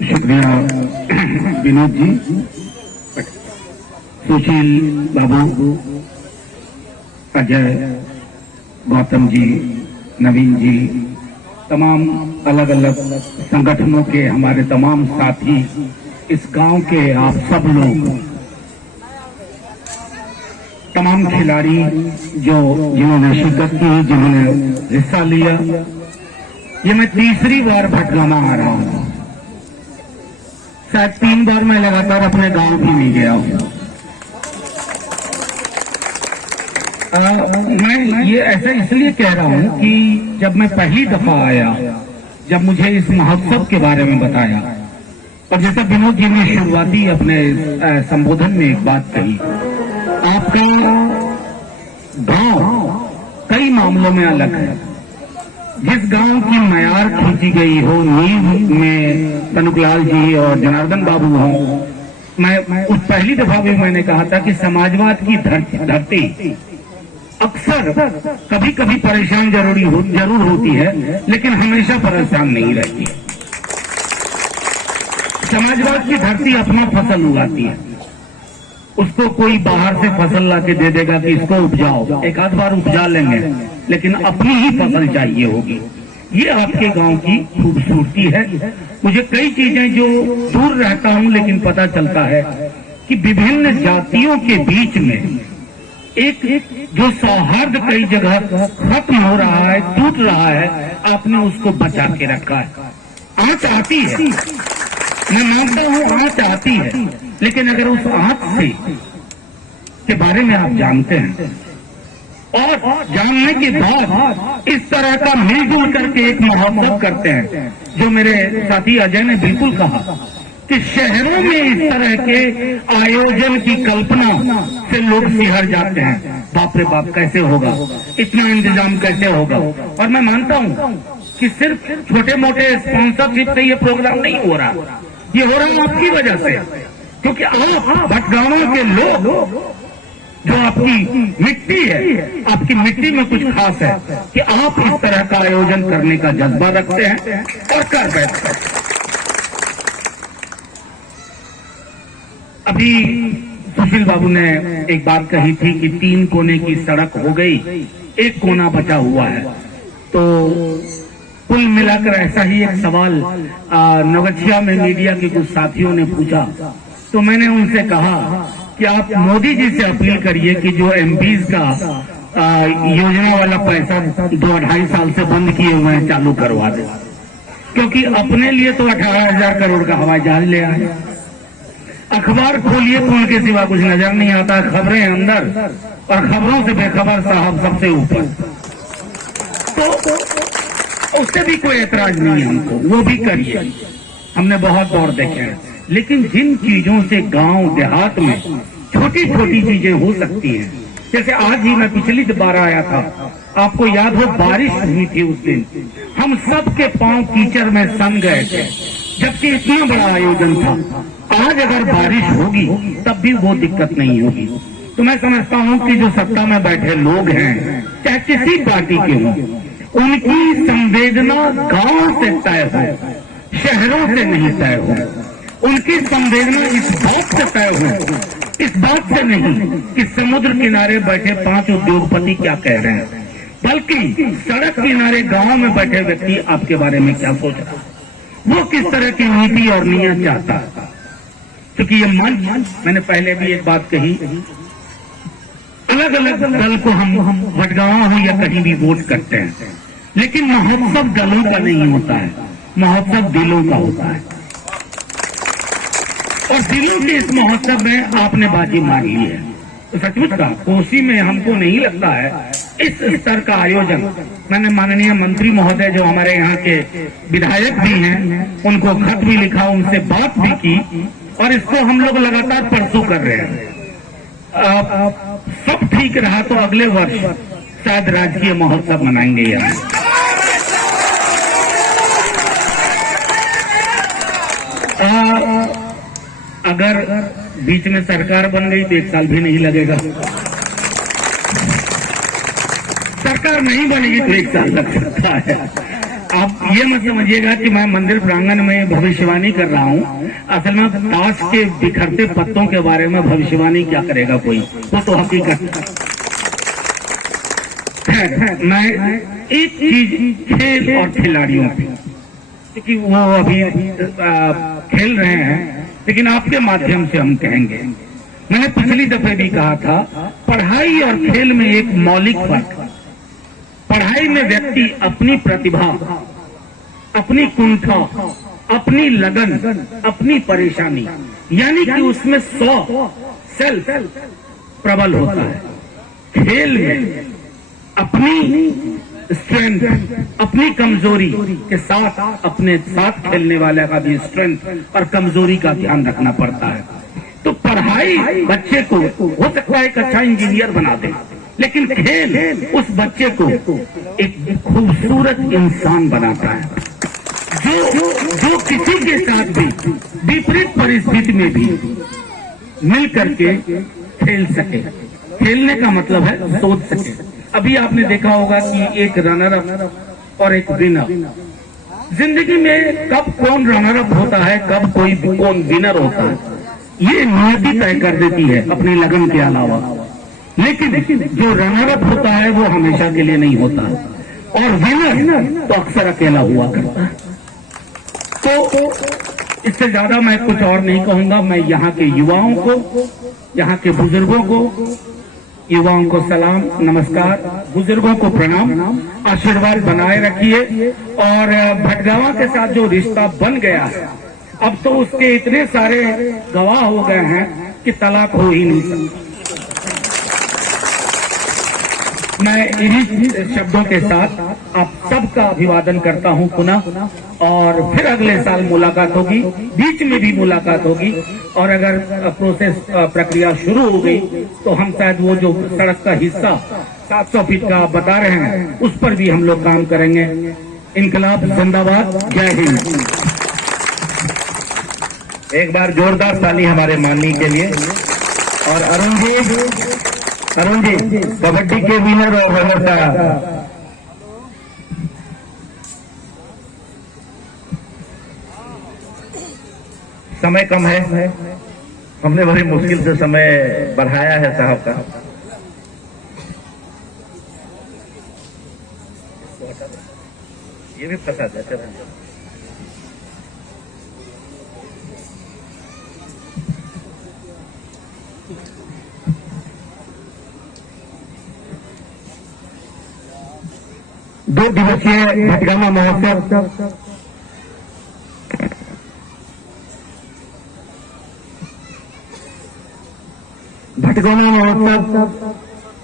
शुक्रिया विनोद जी, सुशील बाबू, अजय, गौतम जी, नवीन जी, तमाम अलग अलग संगठनों के हमारे तमाम साथी, इस गांव के आप सब लोग, तमाम खिलाड़ी जिन्होंने शिरकत की, जिन्होंने हिस्सा लिया। ये मैं तीसरी बार भटगामा आ रहा हूं, शायद 3 बार मैं लगातार अपने गांव भी नहीं गया हूं। मैं ये ऐसा इसलिए कह रहा हूं कि जब मैं पहली दफा आया, जब मुझे इस महोत्सव के बारे में बताया, और जैसा विनोद जी ने शुरुआती अपने संबोधन में एक बात कही, आपका गांव कई मामलों में अलग है। जिस गांव की मयार खींची गई हो, नींव में तनुकलाल जी और जनार्दन बाबू हो, मैं उस पहली दफा भी मैंने कहा था कि समाजवाद की धरती अक्सर कभी कभी परेशान जरूर होती है, लेकिन हमेशा परेशान नहीं रहती है। समाजवाद की धरती अपना फसल उगाती है, उसको कोई बाहर से फसल लाके दे देगा कि इसको उपजाओ, एक आध बार उपजा लेंगे, लेकिन अपनी ही फसल चाहिए होगी। ये आपके गांव की खूबसूरती है। मुझे कई चीजें जो दूर रहता हूं लेकिन पता चलता है कि विभिन्न जातियों के बीच में एक जो सौहार्द कई जगह खत्म हो रहा है, टूट रहा है, आपने उसको बचा के रखा है। आंच आती है, मैं मानता हूं आंच आती है, लेकिन अगर उस आंच से के बारे में आप जानते हैं और जानने के बाद इस तरह का मिलजुल करके एक महोत्सव करते हैं, जो मेरे साथी अजय ने बिल्कुल कहा कि शहरों में इस तरह के आयोजन की कल्पना से लोग सिहर जाते हैं, बाप रे बाप कैसे होगा, इतना इंतजाम कैसे होगा। और मैं मानता हूं कि सिर्फ छोटे मोटे स्पॉन्सरशिप से ये प्रोग्राम नहीं हो रहा, ये हो रहा आपकी वजह से, क्योंकि आप भटगामा के लोग, जो आपकी मिट्टी है, आपकी मिट्टी में कुछ खास है कि आप इस तरह का आयोजन करने का जज्बा रखते हैं और कर बैठते हैं। अभी सुशील बाबू ने एक बात कही थी कि 3 कोने की सड़क हो गई, 1 कोना बचा हुआ है। तो कुल मिलाकर ऐसा ही एक सवाल नवगछिया में मीडिया के कुछ साथियों ने पूछा, तो मैंने उनसे कहा कि आप मोदी जी से अपील करिए कि जो एमपीज का योजना वाला पैसा 2-2.5 साल से बंद किए हुए हैं, चालू करवा दे, क्योंकि अपने लिए तो 18,000 करोड़ का हवाई जहाज ले आए। अखबार खोलिए तो उनके सिवा कुछ नजर नहीं आता, खबरें अंदर और खबरों से बेखबर साहब सबसे ऊपर। तो उससे भी कोई ऐतराज नहीं है हमको, वो भी करिए, हमने बहुत दौर देखे हैं। लेकिन जिन चीजों से गांव देहात में छोटी छोटी चीजें हो सकती हैं, जैसे आज ही मैं पिछली बार आया था, आपको याद हो बारिश हुई थी उस दिन, हम सब के पांव कीचड़ में सन गए थे, जबकि इतना बड़ा आयोजन था। आज अगर बारिश होगी तब भी वो दिक्कत नहीं होगी। तो मैं समझता हूं कि जो सत्ता में बैठे लोग हैं, चाहे किसी पार्टी के हों, उनकी संवेदना गांव से तय हो, शहरों से नहीं तय हो। उनकी संवेदना इस बात से तय हो, इस बात से नहीं कि समुद्र किनारे बैठे 5 उद्योगपति क्या कह रहे हैं, बल्कि सड़क किनारे गांव में बैठे व्यक्ति आपके बारे में क्या सोच रहा है, वो किस तरह की नीति और नियत चाहता है। क्योंकि ये मंच, मैंने पहले भी एक बात कही, अलग अलग दल को हम भटगांव हो या कहीं भी वोट करते हैं, लेकिन महोत्सव दलों का नहीं होता है, महोत्सव दिलों का होता है। और दिलों के इस महोत्सव में आपने बाजी मार ली है। तो सचमुच का कोसी में हमको नहीं लगता है इस स्तर का आयोजन। मैंने माननीय मंत्री महोदय जो हमारे यहाँ के विधायक भी हैं, उनको खत भी लिखा, उनसे बात भी की, और इसको हम लोग लगातार परसों कर रहे हैं। सब ठीक रहा तो अगले वर्ष शायद राजकीय महोत्सव मनाएंगे यहाँ। अगर बीच में सरकार बन गई तो 1 साल भी नहीं लगेगा, सरकार नहीं बनेगी तो 1 साल लग सकता है। आप ये मत समझिएगा कि मैं मंदिर प्रांगण में भविष्यवाणी कर रहा हूँ। असल में ताश के बिखरते पत्तों के बारे में भविष्यवाणी क्या करेगा कोई, वो तो हकीकत। मैं एक चीज खेल और खिलाड़ियों की, क्योंकि वो अभी खेल रहे हैं, लेकिन आपके माध्यम से हम कहेंगे, मैंने पिछली दफे भी कहा था, पढ़ाई और खेल में एक मौलिक फर्क। पढ़ाई में व्यक्ति अपनी प्रतिभा, अपनी कुंठा, अपनी लगन, अपनी परेशानी, यानी कि उसमें 100 सेल्फ प्रबल होता है। खेल में अपनी स्ट्रेंथ, अपनी कमजोरी के साथ अपने साथ खेलने वाले का भी स्ट्रेंथ और कमजोरी का ध्यान रखना पड़ता है। तो पढ़ाई बच्चे को हो सकता है एक अच्छा इंजीनियर बना दे, लेकिन खेल उस बच्चे को एक खूबसूरत इंसान बनाता है, जो किसी के साथ भी विपरीत परिस्थिति में भी मिल करके खेल सके। खेलने का मतलब है सोच सके। अभी आपने देखा होगा कि एक रनर अप और एक विनर, जिंदगी में कब कौन रनर अप होता है, कब कौन विनर होता है, ये नियति तय कर देती है अपनी लगन के अलावा। लेकिन जो रनर अप होता है वो हमेशा के लिए नहीं होता, और विनर तो अक्सर अकेला हुआ करता है। तो इससे ज्यादा मैं कुछ और नहीं कहूंगा। मैं यहाँ के युवाओं को, यहाँ के बुजुर्गों को, युवाओं को सलाम नमस्कार, बुजुर्गों को प्रणाम, आशीर्वाद बनाए रखिए। और भटगांवा के साथ जो रिश्ता बन गया है, अब तो उसके इतने सारे गवाह हो गए हैं कि तलाक हो ही नहीं सकता। मैं इन्हीं शब्दों के साथ आप सबका अभिवादन करता हूं पुनः, और फिर अगले साल मुलाकात होगी, बीच में भी मुलाकात होगी। और अगर प्रोसेस प्रक्रिया शुरू हो गई तो हम शायद वो जो सड़क का हिस्सा 700 फीट का आप बता रहे हैं, उस पर भी हम लोग काम करेंगे। इनकलाब जिंदाबाद, जय हिंद। एक बार जोरदार ताली हमारे माननीय के लिए। और अरुण जी कबड्डी के विनर और रनर का समय कम है, हमने बड़ी मुश्किल से समय बढ़ाया है साहब का। ये भी पता है। दो दिवसीय भटगांवा महोत्सव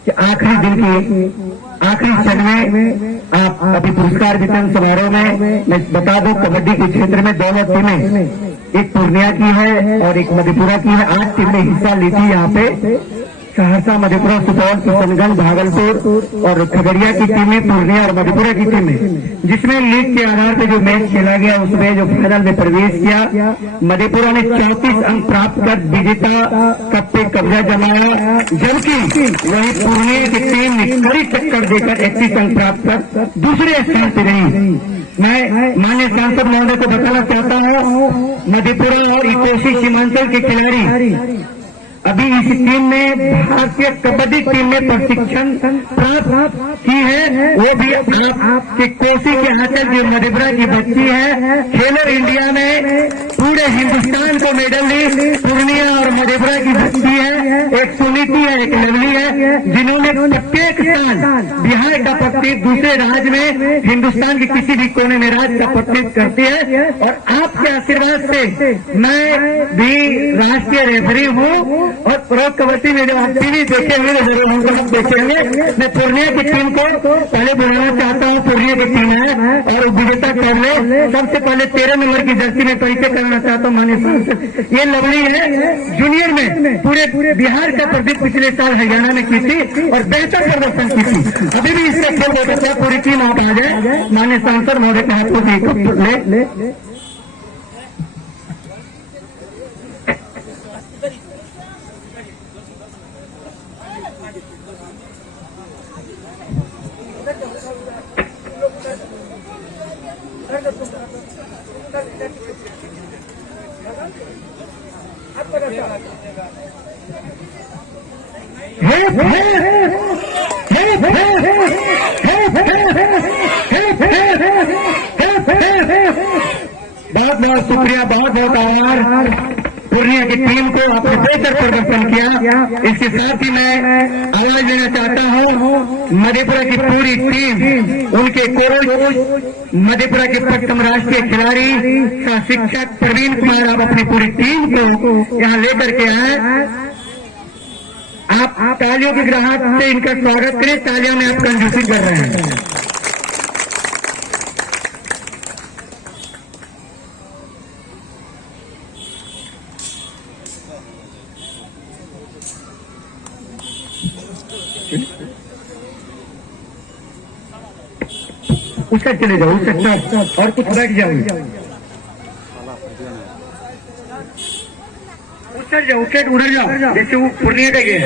के आखिरी दिन की आखिरी क्षण में आप अभी पुरस्कार वितरण समारोह में मैं बता दूं, कबड्डी के क्षेत्र में दोनों टीमें, एक पूर्णिया की है और एक मधेपुरा की है। 8 टीमें हिस्सा ली थी यहाँ पे। सहरसा, मधेपुरा, सुपौल, किशनगंज, भागलपुर और खगड़िया की टीमें, पूर्णिया और मधेपुरा की टीमें, जिसमें लीग के आधार पर जो मैच खेला गया उसमें जो फाइनल में प्रवेश किया, मधेपुरा ने 34 अंक प्राप्त कर विजेता कप पे कब्जा जमाया, जबकि वही पूर्णिया की टीम ने कड़ी टक्कर देकर 31 अंक प्राप्त कर दूसरे स्थान पर रही। मैं माननीय सांसद महोदय को बताना चाहता हूँ, मधेपुरा और कोसी सीमांचल के खिलाड़ी अभी इस टीम में भारतीय कबड्डी टीम में प्रशिक्षण प्राप्त की है, वो भी आपके कोसी के आंचल जो मधेपुरा की बच्ची है, खेलो इंडिया में पूरे हिंदुस्तान को मेडल ली। पूर्णिया और मधेपुरा की बच्ची है, एक सुनीति है, एक लवली है, जिन्होंने प्रत्येक साल बिहार का प्रतिनिधित्व दूसरे राज्य में, हिंदुस्तान के किसी भी कोने में राज्य का प्रतिनिधित्व करती है। और आपके आशीर्वाद से मैं भी राष्ट्रीय रेफरी हूँ, और प्रो कबड्डी में जो आप टीवी देखे हुए जरूर हम लोग देखेंगे। मैं पूर्णिया की टीम को पहले बुलाना चाहता हूँ। पूर्णिया की टीम है और विजेता कर ले। सबसे पहले 13 नंबर की जर्सी में परिचय कराना चाहता हूँ माननीय सांसद। ये लवली है, जूनियर में पूरे बिहार का प्रतिनिधित्व पिछले साल हरियाणा में की थी और बेहतर प्रदर्शन की थी। अभी भी इससे खेल होता है, पूरी टीम आप आ जाए। माननीय सांसद महोदय के हाथों से ले बहुत बहुत शुक्रिया, बहुत बहुत आभार पूर्णिया की टीम को, आपने बेहतर प्रदर्शन किया। इसके साथ ही मैं आवाज देना चाहता हूं मधेपुरा की पूरी टीम, उनके कोच, मधेपुरा के प्रथम राष्ट्रीय खिलाड़ी सह शिक्षक प्रवीण कुमार, आप अपनी पूरी टीम को यहां लेकर के आए। आप तालियों की ग्राहक से इनका स्वागत करें, तालियों में आप कंजूसी कर रहे हैं। उसका चले जाओ, उसका और कुछ बैठ जाओ, उधर जाओ, उधर जाओ, जैसे वो पूर्णिया का गए।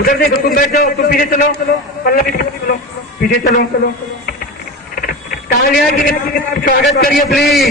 उधर देखो, तुम बैठ जाओ, तुम पीछे चलो, पल्लवी पीछे चलो, तालियां की स्वागत करिए प्लीज।